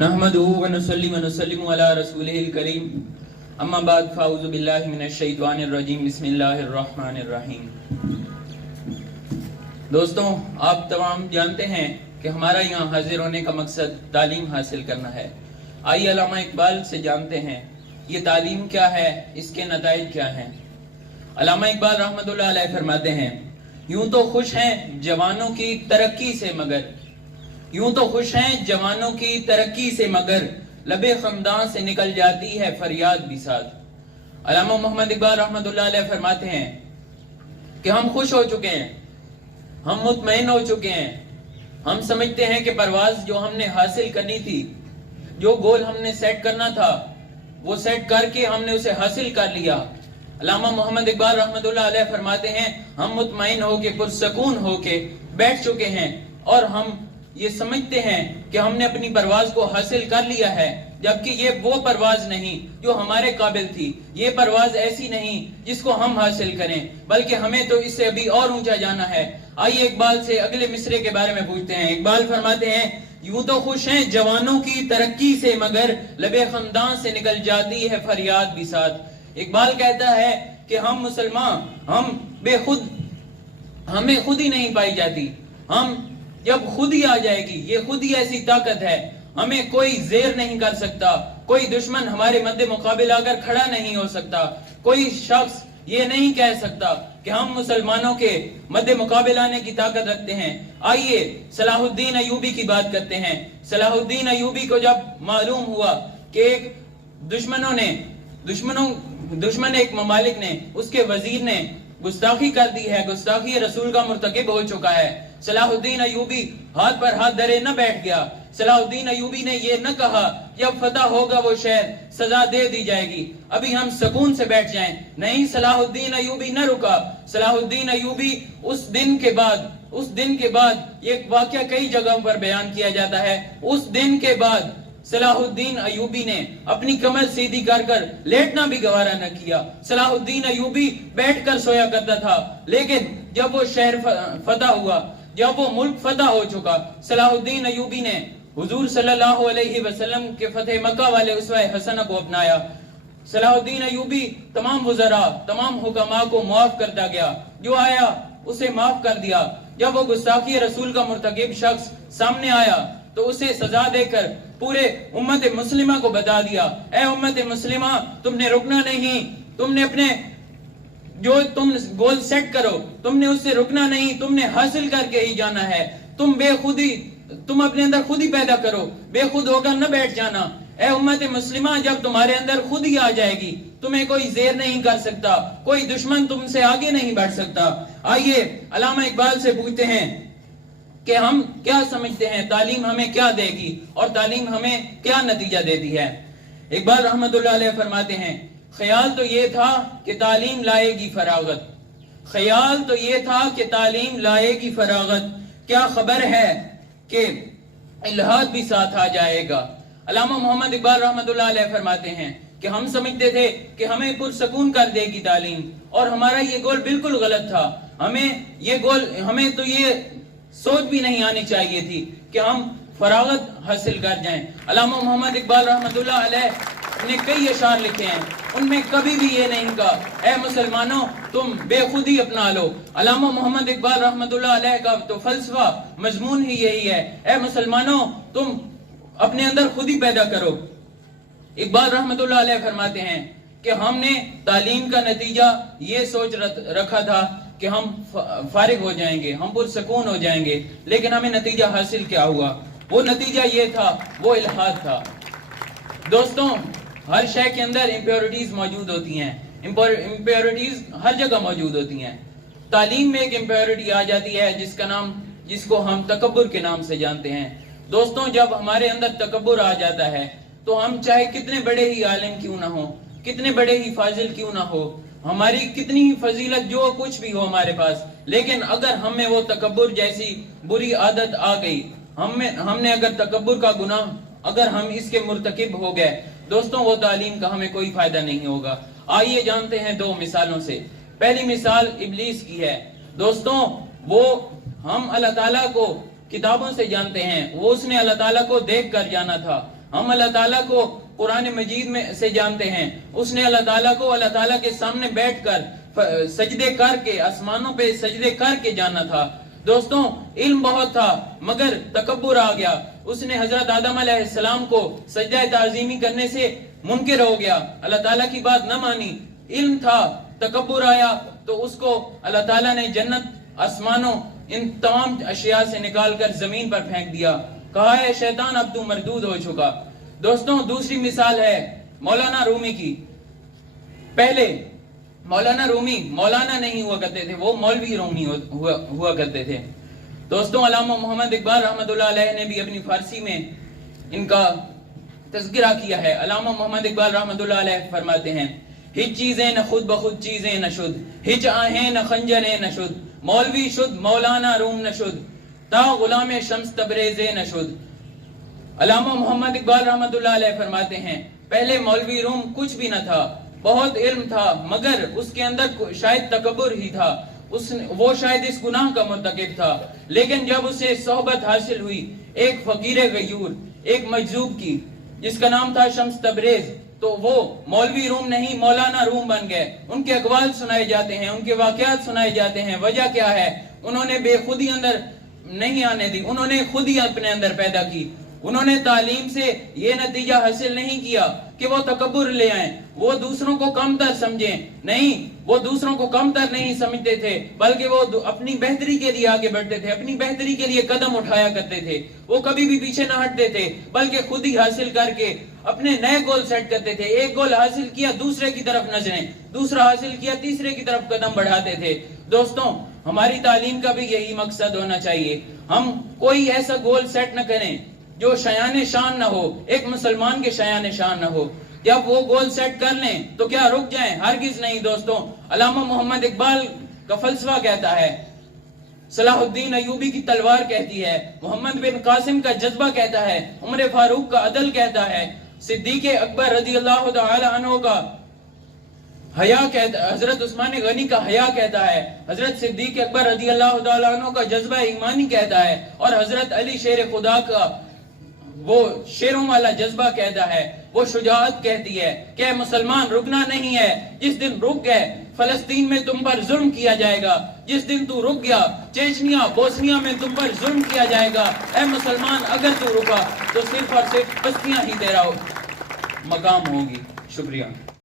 نحمدہ ونصلی ونسلم علی رسولہ الکریم اما بعد فاعوذ باللہ من الشیطان الرجیم بسم اللہ الرحمن الرحیم۔ دوستوں، آپ تمام جانتے ہیں کہ ہمارا یہاں حاضر ہونے کا مقصد تعلیم حاصل کرنا ہے۔ آئیے علامہ اقبال سے جانتے ہیں یہ تعلیم کیا ہے، اس کے نتائج کیا ہیں۔ علامہ اقبال رحمۃ اللہ علیہ فرماتے ہیں، یوں تو خوش ہیں جوانوں کی ترقی سے مگر یوں تو خوش ہیں جوانوں کی ترقی سے مگر لبے خمدان سے نکل جاتی ہے فریاد بھی ساتھ۔ علامہ محمد اقبال رحمۃ اللہ علیہ فرماتے ہیں کہ ہم خوش ہو چکے ہیں، ہم مطمئن ہو چکے ہیں، ہم سمجھتے ہیں کہ پرواز جو ہم نے حاصل کرنی تھی، جو گول ہم نے سیٹ کرنا تھا، وہ سیٹ کر کے ہم نے اسے حاصل کر لیا۔ علامہ محمد اقبال رحمۃ اللہ علیہ فرماتے ہیں ہم مطمئن ہو کے پرسکون ہو کے بیٹھ چکے ہیں اور ہم یہ سمجھتے ہیں کہ ہم نے اپنی پرواز کو حاصل کر لیا ہے، جبکہ یہ وہ پرواز نہیں جو ہمارے قابل تھی، یہ پرواز ایسی نہیں جس کو ہم حاصل کریں، بلکہ ہمیں تو اس سے ابھی اور اونچا جانا ہے۔ آئیے اقبال سے اگلے مصرے کے بارے میں پوچھتے ہیں۔ اقبال فرماتے ہیں، یوں تو خوش ہیں جوانوں کی ترقی سے مگر لبے خندان سے نکل جاتی ہے فریاد بھی ساتھ۔ اقبال کہتا ہے کہ ہم مسلمان، ہمیں خود ہی نہیں پائی جاتی، ہم جب خود ہی آ جائے گی، یہ خود ہی ایسی طاقت ہے، ہمیں کوئی زیر نہیں کر سکتا، کوئی دشمن ہمارے مد مقابل آ کر کھڑا نہیں ہو سکتا، کوئی شخص یہ نہیں کہہ سکتا کہ ہم مسلمانوں کے مد مقابل آنے کی طاقت رکھتے ہیں۔ آئیے صلاح الدین ایوبی کی بات کرتے ہیں۔ صلاح الدین ایوبی کو جب معلوم ہوا کہ ایک دشمن ایک ممالک نے، اس کے وزیر نے گستاخی کر دی ہے، گستاخی رسول کا مرتکب ہو چکا ہے، صلاح الدین ایوبی ہاتھ پر ہاتھ دھرے نہ بیٹھ گیا۔ صلاح الدین ایوبی نے یہ نہ کہا جب فتح ہوگا وہ شہر سزا دے دی جائے گی، ابھی ہم سکون سے بیٹھ جائیں۔ نہیں، صلاح الدین ایوبی نہ رکا۔ صلاح الدین ایوبی اس دن کے بعد یہ واقعہ کئی جگہوں پر بیان کیا جاتا ہے، اس دن کے بعد صلاح الدین ایوبی نے اپنی کمر سیدھی کر کر لیٹنا بھی گوارا نہ کیا۔ صلاح الدین ایوبی بیٹھ کر سویا کرتا تھا، لیکن جب وہ شہر فتح ہوا، جب وہ ملک فتح ہو چکا، صلاح الدین ایوبی نے حضور صلی اللہ علیہ وسلم کے فتح مکہ والے اسوہ حسنہ کو اپنایا۔ صلاح الدین ایوبی تمام وزراء، تمام حکماء کو معاف کرتا گیا، جو آیا اسے معاف کر دیا۔ جب وہ گستاخی رسول کا مرتکب شخص سامنے آیا تو اسے سزا دے کر پورے امت مسلمہ کو بتا دیا، اے امت مسلمہ، تم نے رکنا نہیں، تم نے اپنے جو تم گول سیٹ کرو، تم نے اس سے رکنا نہیں، تم نے حاصل کر کے ہی جانا ہے۔ تم اپنے اندر خود ہی پیدا کرو، بے خود ہو کر نہ بیٹھ جانا۔ اے امت مسلمہ، جب تمہارے اندر خود ہی آ جائے گی، تمہیں کوئی زیر نہیں کر سکتا، کوئی دشمن تم سے آگے نہیں بڑھ سکتا۔ آئیے علامہ اقبال سے پوچھتے ہیں کہ ہم کیا سمجھتے ہیں تعلیم ہمیں کیا دے گی اور تعلیم ہمیں کیا نتیجہ دیتی ہے۔ اقبال رحمۃ اللہ علیہ فرماتے ہیں، خیال تو یہ تھا کہ تعلیم لائے گی فراغت، خیال تو یہ تھا کہ تعلیم لائے گی فراغت، کیا خبر ہے کہ الہاد بھی ساتھ آ جائے گا۔ علامہ محمد اقبال رحمۃ اللہ علیہ فرماتے ہیں کہ ہم سمجھتے تھے کہ ہمیں پرسکون کر دے گی تعلیم، اور ہمارا یہ گول بالکل غلط تھا۔ ہمیں تو یہ سوچ بھی نہیں آنی چاہیے تھی کہ ہم فراغت حاصل کر جائیں۔ علامہ محمد اقبال رحمۃ اللہ علیہ نے کئی اشعار لکھے ہیں، ان میں کبھی بھی یہ نہیں کہا اے مسلمانوں تم بے خودی اپنا لو۔ علامہ محمد اقبال رحمۃ اللہ علیہ کا تو فلسفہ مضمون ہی یہی ہے، اے مسلمانوں تم اپنے اندر خود ہی پیدا کرو۔ اقبال رحمۃ اللہ علیہ فرماتے ہیں کہ ہم نے تعلیم کا نتیجہ یہ سوچ رکھا تھا کہ ہم فارغ ہو جائیں گے، ہم پرسکون ہو جائیں گے، لیکن ہمیں نتیجہ حاصل کیا ہوا؟ وہ نتیجہ یہ تھا، وہ الحاد تھا۔ دوستوں، ہر شے کے اندر امپیورٹیز موجود ہوتی ہیں، امپیورٹیز ہر جگہ موجود ہوتی ہیں۔ تعلیم میں ایک امپیورٹی آ جاتی ہے جس کو ہم تکبر کے نام سے جانتے ہیں۔ دوستوں، جب ہمارے اندر تکبر آ جاتا ہے تو ہم چاہے کتنے بڑے ہی عالم کیوں نہ ہو، کتنے بڑے ہی فاضل کیوں نہ ہو، ہماری کتنی ہی فضیلت جو کچھ بھی ہو ہمارے پاس، لیکن اگر ہمیں وہ تکبر جیسی بری عادت آ گئی، ہم نے اگر تکبر کا گناہ اگر ہم اس کے مرتکب ہو گئے، دوستوں وہ تعلیم کا ہمیں کوئی فائدہ نہیں ہوگا۔ آئیے جانتے ہیں دو مثالوں سے۔ پہلی مثال ابلیس کی ہے۔ دوستوں، ہم اللہ تعالیٰ کو کتابوں سے جانتے ہیں، وہ اس نے اللہ تعالیٰ کو دیکھ کر جانا تھا، ہم اللہ تعالیٰ کو قرآن مجید میں سے جانتے ہیں، اس نے اللہ تعالیٰ کو اللہ تعالیٰ کے سامنے بیٹھ کر سجدے کر کے، آسمانوں پہ سجدے کر کے جانا تھا۔ دوستوں علم بہت تھا مگر تکبر آ گیا، اس نے حضرت آدم علیہ السلام کو سجدہ تعظیمی کرنے سے منکر ہو گیا، اللہ تعالیٰ کی بات نہ مانی۔ علم تھا، تکبر آیا تو اس کو اللہ تعالیٰ نے جنت، آسمانوں، ان تمام اشیاء سے نکال کر زمین پر پھینک دیا، کہا ہے شیطان اب تو مردود ہو چکا۔ دوستوں دوسری مثال ہے مولانا رومی کی۔ پہلے مولانا رومی مولانا نہیں ہوا کرتے تھے، وہ مولوی رومی ہوا کرتے تھے۔ دوستوں علامہ محمد اقبال رحمۃ اللہ علیہ نے بھی اپنی فارسی میں ان کا تذکرہ کیا ہے۔ علامہ محمد اقبال رحمۃ اللہ علیہ فرماتے ہیں، ہچ چیزیں نہ خود بخود چیزیں نہ شد، ہچ آہیں نہ خنجریں نہ شد، مولوی شد مولانا روم نہ شد، تا غلام شمس تبریزیں نہ شد۔ علامہ محمد اقبال رحمۃ اللہ علیہ فرماتے ہیں پہلے مولوی روم کچھ بھی نہ تھا، بہت علم تھا مگر اس کے اندر شاید تکبر ہی تھا، وہ شاید اس گناہ کا مرتکب تھا۔ لیکن جب اسے صحبت حاصل ہوئی ایک فقیر غیور، ایک مجذوب کی جس کا نام تھا شمس تبریز، تو وہ مولوی روم نہیں مولانا روم بن گئے۔ ان کے اقوال سنائے جاتے ہیں، ان کے واقعات سنائے جاتے ہیں۔ وجہ کیا ہے؟ انہوں نے بے خودی اندر نہیں آنے دی، انہوں نے خود ہی اپنے اندر پیدا کی۔ انہوں نے تعلیم سے یہ نتیجہ حاصل نہیں کیا کہ وہ تکبر لے آئیں، وہ دوسروں کو کم تر سمجھیں، نہیں، وہ دوسروں کو کم تر نہیں سمجھتے تھے بلکہ وہ اپنی بہتری کے لیے آگے بڑھتے تھے، اپنی بہتری کے لیے قدم اٹھایا کرتے تھے۔ وہ کبھی بھی پیچھے نہ ہٹتے تھے بلکہ خود ہی حاصل کر کے اپنے نئے گول سیٹ کرتے تھے۔ ایک گول حاصل کیا دوسرے کی طرف نظریں، دوسرا حاصل کیا تیسرے کی طرف قدم بڑھاتے تھے۔ دوستوں ہماری تعلیم کا بھی یہی مقصد ہونا چاہیے، ہم کوئی ایسا گول سیٹ نہ کریں جو شایان شان نہ ہو، ایک مسلمان کے شایان شان نہ ہو۔ جب وہ گول سیٹ کر لیں تو کیا رک جائیں؟ ہرگز نہیں۔ دوستوں علامہ محمد اقبال کا فلسفہ کہتا ہے، صلاح الدین ایوبی کی تلوار کہتی ہے، محمد بن قاسم کا جذبہ کہتا ہے، عمر فاروق کا عدل کہتا ہے، صدیق اکبر رضی اللہ تعالی عنہ کا حیا کہتا ہے، حضرت عثمان غنی کا حیا کہتا ہے، حضرت صدیق اکبر رضی اللہ تعالی عنہ کا جذبہ ایمانی کہتا ہے، اور حضرت علی شیر خدا کا وہ شیروں والا جذبہ کہتا ہے، وہ شجاعت کہتی ہے کہ اے مسلمان رکنا نہیں ہے، جس دن رک گئے فلسطین میں تم پر ظلم کیا جائے گا، جس دن تو رک گیا چیچنیا بوسنیا میں تم پر ظلم کیا جائے گا۔ اے مسلمان اگر تو رکا تو صرف اور صرف بستیاں ہی تیرا مقام ہوگی۔ شکریہ۔